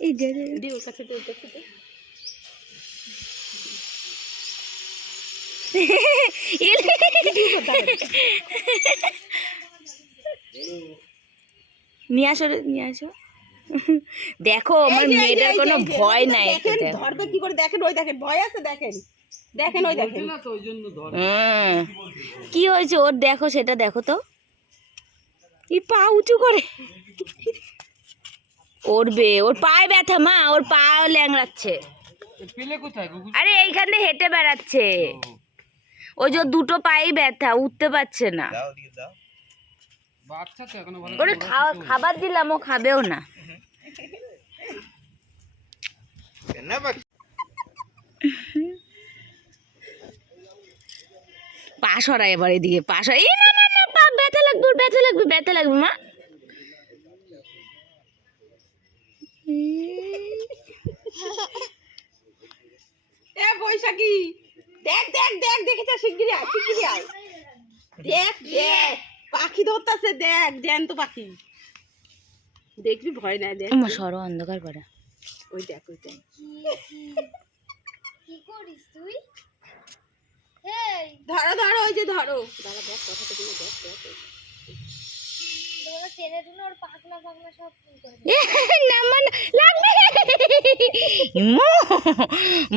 এই যে দি ওর কাছে দে, ওর কাছে দে। নিয়ে আসো রে, নিয়ে আসো। দেখো আমার মেয়েটার কোনো ভয় নাই। দেখেন ধরবে কি করে, দেখেন ওই দেখেন ভয় আছে, দেখেন দেখেন ওই দেখেন। কি হয়েছে ওর দেখো, সেটা দেখো তো। এই পা উঁচু করে ওরবে, ওর পায়ে ব্যথা মা, ওর পা ল্যাংড়াচ্ছে। আরে এইখানে হেঁটে বেড়াচ্ছে, ওই যে দুটো পায়েই ব্যথা, উঠতে পারছে না। ওরে খাবার দিলাম, ও খাবেও না। পা সরা এবার এদিকে, পা সরা। এই না না না, পা ব্যথা লাগবে, ওর ব্যথা লাগবে, ব্যথা লাগবে মা। এ বৈশাখী, দেখ দেখ দেখ, দেখেছ শিগগিরই আয়, শিগগিরই আয়। দেখ দেখ পাখি ধরতেছে, দেখ জ্যান্ত পাখি, দেখবি ভয় নাই। দেখ আমার সরো, অন্ধকার করে। ওই দেখ, ওই দেখ। কি করিস তুই? ধরো ধরো, ওই যে ধরো। দাঁড়া দেখ, কথাটা দিয়ে দেখ দেখ। তোরা টেনে টুনে ওর পাগলা পাগলা সব কি করে? না মা, লাগবে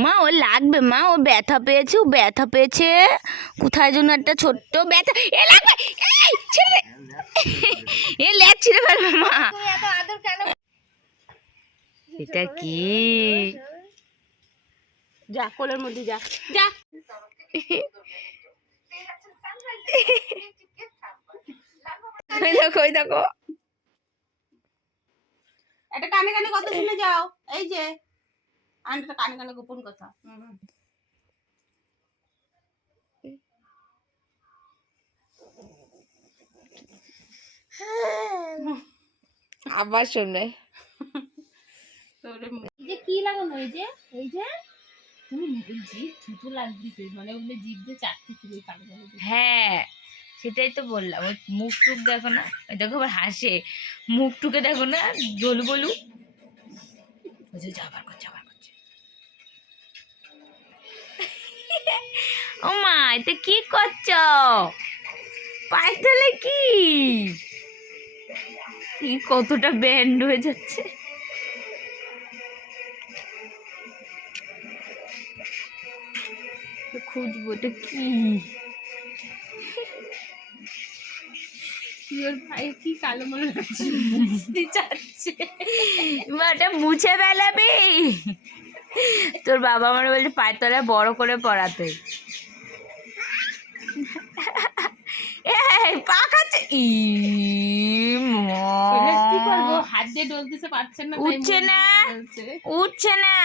মা, ও লাগবে মা, ও ব্যথা পেয়েছে, ও ব্যথা পেয়েছে কোথায় যেন একটা ছোট্ট ব্যথা। এ লাগবে, এই ছেড়ে দে। এ লেগ ছিঁড়ে ফেলবে মা। তুই এত আদর কেন? এটা কি? যা কোলের মধ্যে যা, যা। ওই দেখো, ওই দেখো। একটা কানে কানে কথা শুনে যাও। এই যে আন্টিটা কানে কানে গোপন কথা। আবার শুনে যে কি লাগানো, এই যে তুমি জিভ ছুটো লাগতেছে, মানে ওগুলো জিভ দিয়ে চাটতেছিল ওই কালো কালো। হ্যাঁ, সেটাই তো বললাম। ওই মুখ টুক দেখো না, ওই দেখো আবার হাসে, মুখ টুকে দেখো না, জলু বলু। ওই যে আবার করছে, আবার করছে। ও মা, এটা কি করছ? পায়ের তলে কি? কতটা ব্যান্ড হয়ে যাচ্ছে। খুঁজবো এটা কি? তোর ভাই কি কালো মনে হচ্ছে, বুঝতে চাচ্ছে। মা, ওটা মুছে বেলাবি। তোর বাবা মনে বলছে পায়ের তলায় বড় করে পড়াতে। এই পা খাচ্ছে। কি করবো, হাত দিয়ে ডলতেছে, পারছেন না, উঠছে না, উঠছে না।